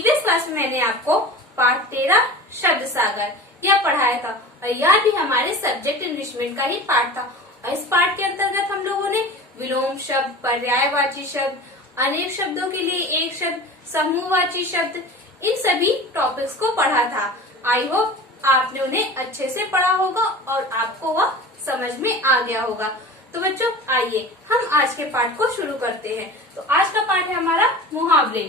Previous class में मैंने आपको पाठ 13 शब्द सागर यह पढ़ाया था और यह भी हमारे सब्जेक्ट इनरिचमेंट का ही पाठ था। और इस पाठ के अंतर्गत हम लोगों ने विलोम शब्द, पर्यायवाची शब्द, अनेक शब्दों के लिए एक शब्द, समूहवाची शब्द, इन सभी टॉपिक्स को पढ़ा था। आई होप आपने उन्हें अच्छे से पढ़ा होगा और आपको वह समझ में आ गया होगा। तो बच्चों आइए हम आज के पाठ को शुरू करते हैं। तो आज का पाठ है हमारा मुहावरे।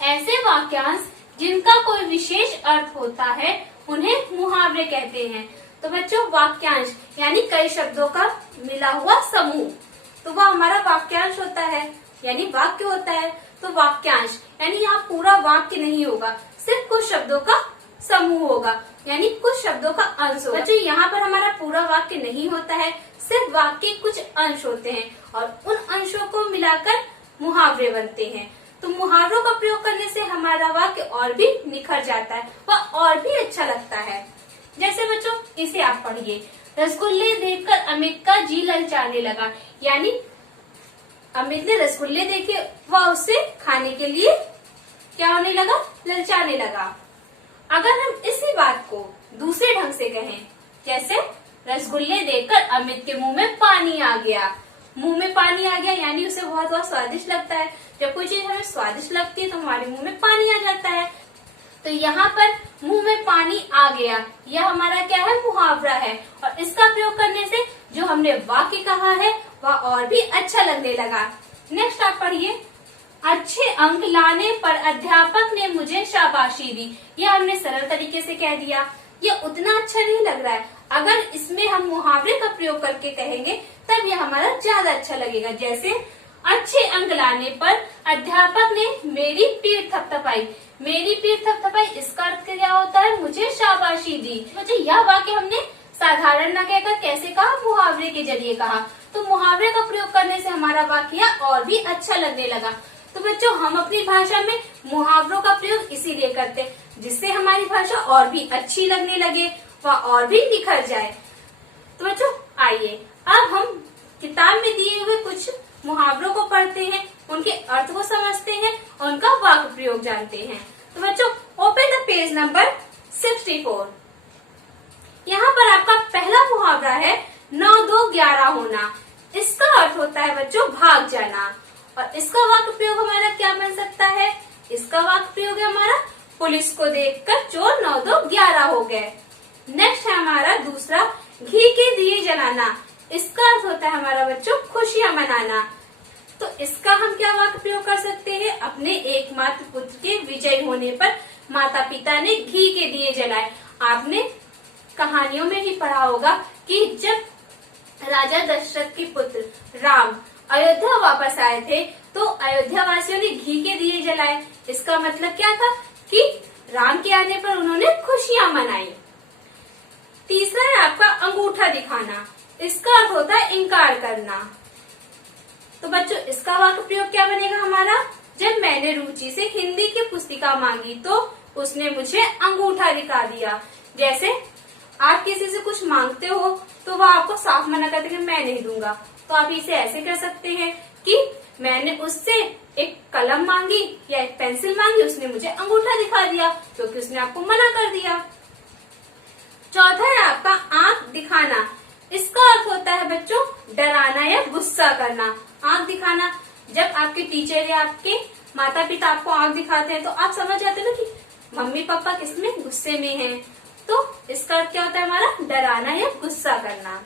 ऐसे वाक्यांश जिनका कोई विशेष अर्थ होता है उन्हें मुहावरे कहते हैं। तो बच्चों वाक्यांश यानी कई शब्दों का मिला हुआ समूह, तो वह हमारा वाक्यांश होता है, यानी वाक्य होता है। तो वाक्यांश यानी यहाँ पूरा वाक्य नहीं होगा, सिर्फ कुछ शब्दों का समूह होगा, यानी कुछ शब्दों का अंश होगा। बच्चों यहाँ पर हमारा पूरा वाक्य नहीं होता है, सिर्फ वाक्य कुछ अंश होते हैं और उन अंशों को मिलाकर मुहावरे बनते हैं। तो मुहावरों का प्रयोग करने से हमारा वाक्य और भी निखर जाता है, वह और भी अच्छा लगता है। जैसे बच्चों इसे आप पढ़िए, रसगुल्ले देखकर अमित का जी ललचाने लगा। यानी अमित ने रसगुल्ले देखे, वह उसे खाने के लिए क्या होने लगा, ललचाने लगा। अगर हम इसी बात को दूसरे ढंग से कहें, जैसे रसगुल्ले देखकर अमित के मुंह में पानी आ गया। मुंह में पानी आ गया यानी उसे बहुत स्वादिष्ट लगता है। जब कोई चीज हमें स्वादिष्ट लगती है तो हमारे मुंह में पानी आ जाता है। तो यहाँ पर मुंह में पानी आ गया, यह हमारा क्या है, मुहावरा है। और इसका प्रयोग करने से जो हमने वाक्य कहा है वह और भी अच्छा लगने लगा। नेक्स्ट आप पढ़िए, अच्छे अंक लाने पर अध्यापक ने मुझे शाबाशी दी। यह हमने सरल तरीके से कह दिया, यह उतना अच्छा नहीं लग रहा है। अगर इसमें हम मुहावरे का प्रयोग करके कहेंगे तब यह हमारा ज्यादा अच्छा लगेगा। जैसे अच्छे अंक लाने पर अध्यापक ने मेरी पीठ थपथपाई। मेरी पीठ थपथपाई, इसका अर्थ क्या होता है, मुझे शाबाशी दी। मुझे यह वाक्य हमने साधारण न कहकर कैसे कहा, मुहावरे के जरिए कहा। तो मुहावरे का प्रयोग करने से हमारा वाक्य और भी अच्छा लगने लगा। तो बच्चों हम अपनी भाषा में मुहावरों का प्रयोग इसीलिए करते हैं जिससे हमारी भाषा और भी अच्छी लगने लगे, वह और भी निखर जाए। तो बच्चों आइए अब हम किताब में दिए हुए कुछ मुहावरों को पढ़ते हैं, उनके अर्थ को समझते हैं और उनका वाक्य प्रयोग जानते हैं। तो बच्चों ओपन द पेज नंबर 64। यहाँ पर आपका पहला मुहावरा है 9 2 11 होना। इसका अर्थ होता है बच्चों भाग जाना। और इसका वाक्य प्रयोग हमारा क्या बन सकता है, इसका वाक्य प्रयोग है हमारा पुलिस को देखकर चोर 9 2 11 हो गए। नेक्स्ट है हमारा दूसरा घी के दिए जलाना। इसका अर्थ होता है हमारा बच्चों खुशियां मनाना। तो इसका हम क्या वाक्य प्रयोग कर सकते हैं, अपने एकमात्र पुत्र के विजय होने पर माता पिता ने घी के दिए जलाए। आपने कहानियों में भी पढ़ा होगा कि जब राजा दशरथ के पुत्र राम अयोध्या वापस आए थे तो अयोध्या वासियों ने घी के दिए जलाए। इसका मतलब क्या था कि राम के आने पर उन्होंने खुशियां मनाई। तीसरा है आपका अंगूठा दिखाना। इसका अर्थ होता है इनकार करना। तो बच्चों इसका वाक्य प्रयोग क्या बनेगा हमारा, जब मैंने रुचि से हिंदी की पुस्तिका मांगी तो उसने मुझे अंगूठा दिखा दिया। जैसे आप किसी से कुछ मांगते हो तो वह आपको साफ मना करते कि मैं नहीं दूंगा, तो आप इसे ऐसे कर सकते हैं कि मैंने उससे एक कलम मांगी या एक पेंसिल मांगी, उसने मुझे अंगूठा दिखा दिया क्योंकि उसने आपको मना कर दिया। चौथा है आपका आंख दिखाना। इसका अर्थ होता है बच्चों डराना या गुस्सा करना। आंख दिखाना, जब आपके टीचर या आपके माता पिता आपको आंख दिखाते हैं तो आप समझ जाते हो ना कि मम्मी पापा किसमें गुस्से में हैं। तो इसका अर्थ क्या होता है हमारा, डराना या गुस्सा करना।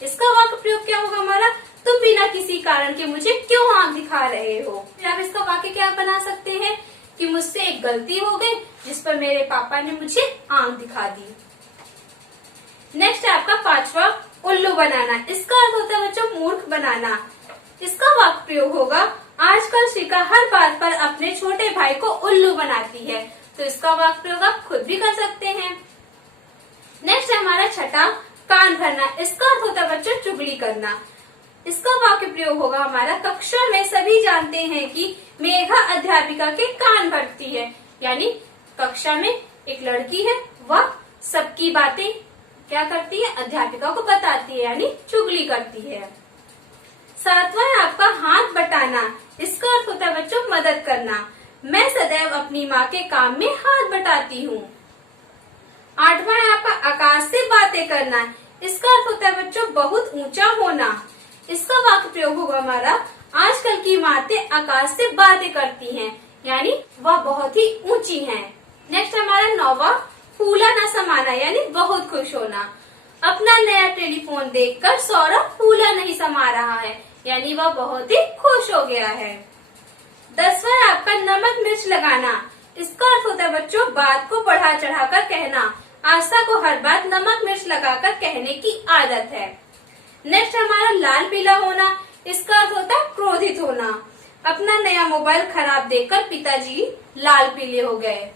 इसका वाक्य प्रयोग क्या होगा हमारा, तुम बिना किसी कारण के मुझे क्यों आंख दिखा रहे हो। फिर आप इसका वाक्य क्या बना सकते हैं कि मुझसे एक गलती हो गई जिस पर मेरे पापा ने मुझे आंख दिखा दी। नेक्स्ट है आपका पांचवा उल्लू बनाना। इसका अर्थ होता है बच्चों मूर्ख बनाना। इसका वाक्य प्रयोग होगा आजकल शिका हर बात पर अपने छोटे भाई को उल्लू बनाती है। तो इसका वाक्य प्रयोग आप खुद भी कर सकते हैं। नेक्स्ट है हमारा छठा कान भरना। इसका अर्थ होता है बच्चों चुगली करना। इसका वाक्य प्रयोग होगा हमारा कक्षा में सभी जानते हैं कि मेघा अध्यापिका के कान भरती है। यानी कक्षा में एक लड़की है, वह सबकी बातें क्या करती है, अध्यापिका को बताती है, यानी चुगली करती है। सातवां है आपका हाथ बटाना। इसका अर्थ होता है बच्चों मदद करना। मैं सदैव अपनी माँ के काम में हाथ बटाती हूँ। 8वां है आपका आकाश से बातें करना। इसका अर्थ होता है बच्चों बहुत ऊंचा होना। इसका वाक्य प्रयोग होगा हमारा, आजकल की इमारतें आकाश से बातें करती हैं, यानी वह बहुत ही ऊंची हैं। नेक्स्ट हमारा 9वां, फूला न समाना, यानी बहुत खुश होना। अपना नया टेलीफोन देखकर सौरभ फूला नहीं समा रहा है, यानी वह बहुत ही खुश हो गया है। 10वां है आपका नमक मिर्च लगाना। इसका अर्थ होता है बच्चों बात को बढ़ा चढ़ाकर कहना। आस्था को हर बात नमक मिर्च लगाकर कहने की आदत है। नेक्स्ट हमारा लाल पीला होना। इसका अर्थ होता है क्रोधित होना। अपना नया मोबाइल खराब देखकर पिताजी लाल पीले हो गए।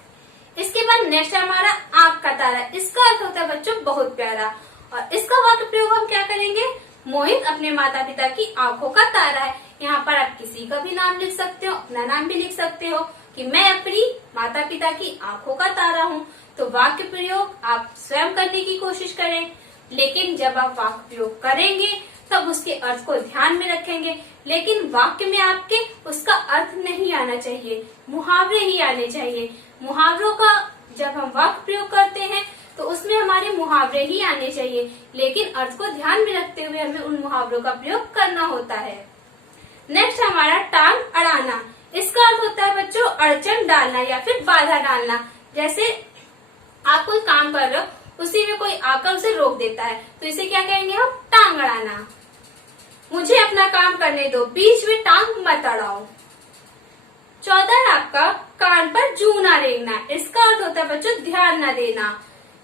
इसके बाद नेक्स्ट हमारा आंख का तारा। इसका अर्थ होता है बच्चों बहुत प्यारा, और इसका वाक्य प्रयोग हम क्या करेंगे, मोहित अपने माता पिता की आंखों का तारा है। यहाँ पर आप किसी का भी नाम लिख सकते हो, अपना नाम भी लिख सकते हो कि मैं अपनी माता पिता की आंखों का तारा हूँ। तो वाक्य प्रयोग आप स्वयं करने की कोशिश करें, लेकिन जब आप वाक्य प्रयोग करेंगे तब उसके अर्थ को ध्यान में रखेंगे, लेकिन वाक्य में आपके उसका अर्थ नहीं आना चाहिए, मुहावरे ही आने चाहिए। मुहावरों का जब हम वाक्य प्रयोग करते हैं तो उसमें हमारे मुहावरे ही आने चाहिए, लेकिन अर्थ को ध्यान में रखते हुए हमें उन मुहावरों का प्रयोग करना होता है। नेक्स्ट हमारा टांग अड़ाना। इसका अर्थ होता है बच्चों अड़चन डालना या फिर बाधा डालना। जैसे आप कोई काम कर रहे हो, उसी में कोई आकर उसे रोक देता है, तो इसे क्या कहेंगे हम, टांग अड़ाना। मुझे अपना काम करने दो, बीच में टांग मत अड़ाओ। 14 है आपका कान पर जूं ना रेंगना। इसका अर्थ होता है बच्चों ध्यान न देना।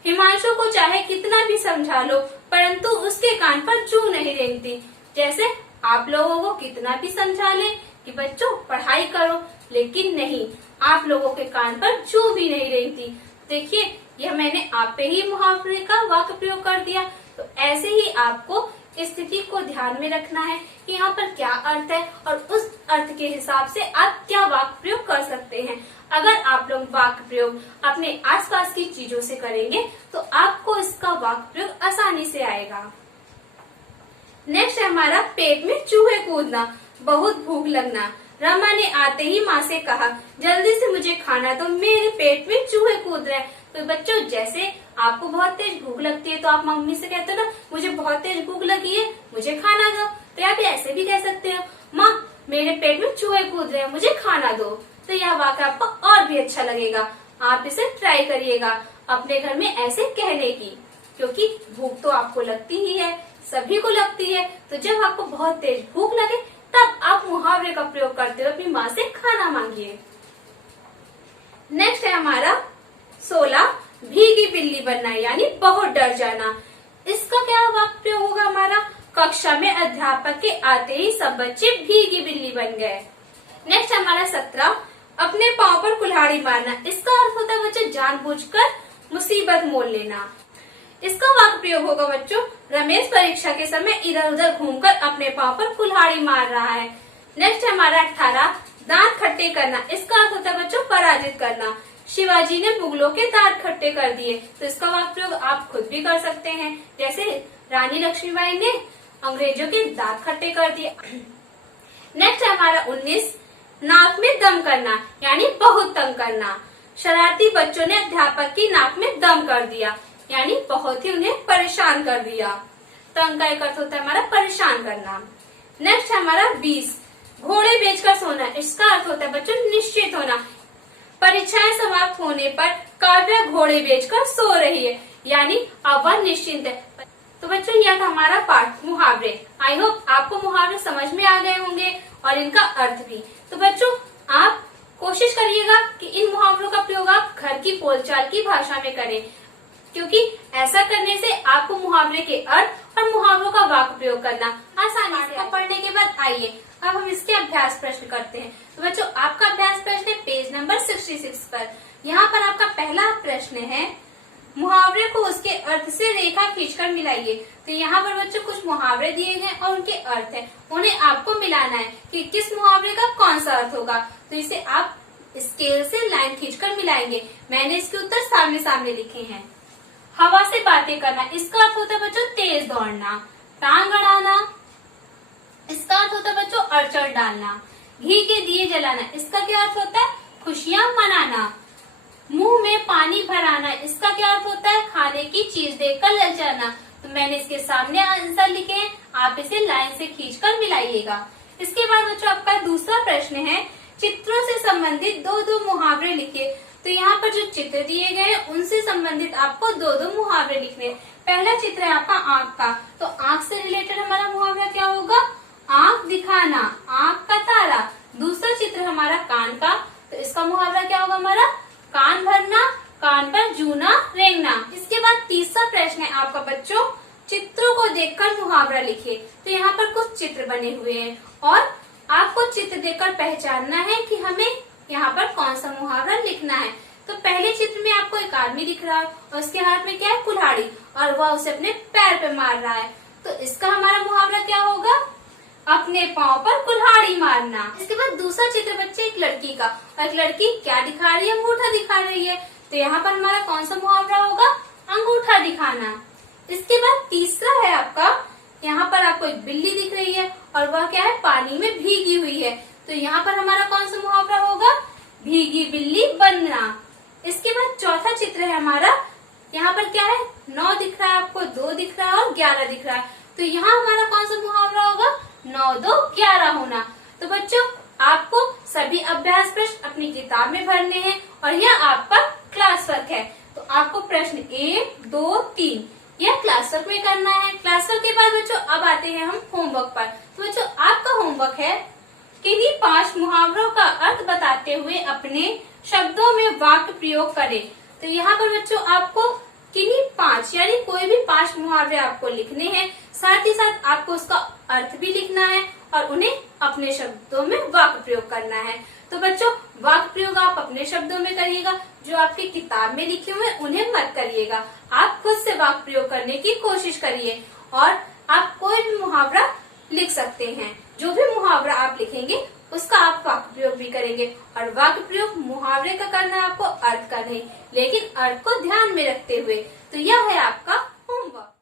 हिमांशु को चाहे कितना भी समझा लो, परंतु उसके कान पर जूं नहीं रेंगती। जैसे आप लोगों को कितना भी समझा ले कि बच्चों पढ़ाई करो, लेकिन नहीं, आप लोगों के कान पर जूं भी नहीं रेंगती। देखिए, यह मैंने आप पे ही मुहावरे का वाक्य प्रयोग कर दिया। तो ऐसे ही आपको स्थिति को ध्यान में रखना है कि यहाँ पर क्या अर्थ है, और उस अर्थ के हिसाब से आप क्या वाक्य प्रयोग कर सकते हैं। अगर आप लोग वाक्य प्रयोग अपने आसपास की चीजों से करेंगे तो आपको इसका वाक्य प्रयोग आसानी से आएगा। नेक्स्ट है हमारा पेट में चूहे कूदना, बहुत भूख लगना। रमा ने आते ही माँ से कहा, जल्दी से मुझे खाना दो, मेरे पेट में चूहे कूद रहे हैं। तो बच्चों, जैसे आपको बहुत तेज भूख लगती है तो आप मम्मी से कहते हो ना, मुझे बहुत तेज भूख लगी है, मुझे खाना दो। तो आप ऐसे भी कह सकते हो, माँ मेरे पेट में चूहे कूद रहे हैं, मुझे खाना दो। तो यह वाक्य आपको और भी अच्छा लगेगा। आप इसे ट्राई करिएगा अपने घर में ऐसे कहने की, क्योंकि भूख तो आपको लगती ही है, सभी को लगती है। तो जब आपको बहुत तेज भूख लगे तब आप मुहावरे का प्रयोग करते हुए अपनी माँ से खाना मांगिए। नेक्स्ट है हमारा 16 भीगी बिल्ली बनना, यानी बहुत डर जाना। इसका क्या वाक्य प्रयोग होगा हमारा, कक्षा में अध्यापक के आते ही सब बच्चे भीगी बिल्ली बन गए। नेक्स्ट हमारा 17 अपने पाँव पर कुल्हाड़ी मारना। इसका अर्थ होता है बच्चों जानबूझकर मुसीबत मोल लेना। इसका वाक्य प्रयोग होगा बच्चों, रमेश परीक्षा के समय इधर उधर घूमकर अपने पाँव पर कुल्हाड़ी मार रहा है। नेक्स्ट हमारा 18 दांत खट्टे करना। इसका अर्थ होता है बच्चों पराजित करना। शिवाजी ने मुगलों के दांत खट्टे कर दिए। तो इसका वाक्य प्रयोग आप खुद भी कर सकते हैं। जैसे रानी लक्ष्मीबाई ने अंग्रेजों के दांत खट्टे कर दिए। नेक्स्ट हमारा 19 नाक में दम करना, यानी बहुत तंग करना। शरारती बच्चों ने अध्यापक की नाक में दम कर दिया, यानी बहुत ही उन्हें परेशान कर दिया। तंग का एक अर्थ होता है हमारा परेशान करना। नेक्स्ट हमारा 20 घोड़े बेचकर सोना। इसका अर्थ होता है बच्चों निश्चित होना। परीक्षाएं समाप्त होने पर काव्या घोड़े बेचकर सो रही है, यानी अब वह निश्चिंत है। तो बच्चों यह था हमारा पाठ मुहावरे। आई होप आपको मुहावरे समझ में आ गए होंगे और इनका अर्थ भी। तो बच्चों आप कोशिश करिएगा कि इन मुहावरों का प्रयोग आप घर की बोलचाल की भाषा में करें, क्योंकि ऐसा करने से आपको मुहावरे के अर्थ और मुहावरों का वाक्य प्रयोग करना आसानी से। पढ़ने के बाद आइए अब हम इसके अभ्यास प्रश्न करते हैं। तो बच्चों आपका अभ्यास प्रश्न है पेज नंबर 66 पर। यहाँ पर आपका पहला प्रश्न है, मुहावरे को उसके अर्थ से रेखा खींचकर मिलाइए। तो यहाँ पर बच्चों कुछ मुहावरे दिए गए और उनके अर्थ है, उन्हें आपको मिलाना है कि किस मुहावरे का कौन सा अर्थ होगा। तो इसे आप स्केल से लाइन खींचकर मिलाएंगे। मैंने इसके उत्तर सामने सामने लिखे हैं। हवा से बातें करना, इसका अर्थ होता है बच्चों तेज दौड़ना। टांग अड़ाना, इसका अर्थ होता है बच्चों अड़चन डालना। घी के दिए जलाना, इसका क्या अर्थ होता है खुशियाँ मनाना। मुंह में पानी भर आना, इसका क्या अर्थ होता है? खाने की चीज देखकर ललचाना। तो मैंने इसके सामने आंसर लिखे हैं, आप इसे लाइन से खींचकर मिलाइएगा। इसके बाद बच्चों आपका दूसरा प्रश्न है, चित्रों से संबंधित दो दो मुहावरे लिखिए। तो यहाँ पर जो चित्र दिए गए हैं उनसे संबंधित आपको दो दो मुहावरे लिखने। पहला चित्र है आपका आँख का, तो आँख से रिलेटेड हमारा मुहावरा क्या होगा? आँख दिखाना, आँख का तारा। दूसरा चित्र हमारा कान का, तो इसका मुहावरा क्या होगा हमारा? कान भरना, कान पर जूना रेंगना। इसके बाद तीसरा प्रश्न है आपका बच्चों, चित्रों को देखकर मुहावरा लिखिए। तो यहाँ पर कुछ चित्र बने हुए हैं और आपको चित्र देखकर पहचानना है कि हमें यहाँ पर कौन सा मुहावरा लिखना है। तो पहले चित्र में आपको एक आदमी दिख रहा है और उसके हाथ में क्या है? कुल्हाड़ी, और वह उसे अपने पैर पे मार रहा है। तो इसका हमारा मुहावरा क्या होगा? अपने पाँव पर कुल्हाड़ी मारना। इसके बाद दूसरा चित्र बच्चे एक लड़की का, और एक लड़की क्या दिखा रही है? अंगूठा दिखा रही है। तो यहाँ पर हमारा कौन सा मुहावरा होगा? अंगूठा दिखाना। इसके बाद तीसरा है आपका, यहाँ पर आपको एक बिल्ली दिख रही है और वह क्या है? पानी में भीगी हुई है। तो यहाँ पर हमारा कौन सा मुहावरा होगा? भीगी बिल्ली बनना। इसके बाद चौथा चित्र है हमारा, यहाँ पर क्या है? 9 दिख रहा है आपको, 2 दिख रहा है और 11 दिख रहा है। तो यहाँ हमारा कौन सा मुहावरा होगा? 9 2 11 होना। तो बच्चों आपको सभी अभ्यास प्रश्न अपनी किताब में भरने हैं और यह आपका क्लास वर्क है। तो आपको प्रश्न 1 2 3 यह क्लास वर्क में करना है। क्लास वर्क के बाद बच्चों अब आते हैं हम होमवर्क पर। तो बच्चों आपका होमवर्क है, किन्हीं 5 मुहावरों का अर्थ बताते हुए अपने शब्दों में वाक्य प्रयोग करें। तो यहाँ पर बच्चों आपको किन्हीं 5 यानी कोई भी 5 मुहावरे आपको लिखने हैं, साथ ही साथ आपको उसका अर्थ भी लिखना है और उन्हें अपने शब्दों में वाक्य प्रयोग करना है। तो बच्चों वाक्य प्रयोग आप अपने शब्दों में करिएगा, जो आपकी किताब में लिखे हुए उन्हें मत करिएगा। आप खुद से वाक्य प्रयोग करने की कोशिश करिए और आप कोई भी मुहावरा लिख सकते हैं। जो भी मुहावरा आप लिखेंगे उसका आप वाक्य प्रयोग भी करेंगे, और वाक्य प्रयोग मुहावरे का करना है आपको, अर्थ का नहीं, लेकिन अर्थ को ध्यान में रखते हुए। तो यह है आपका होमवर्क।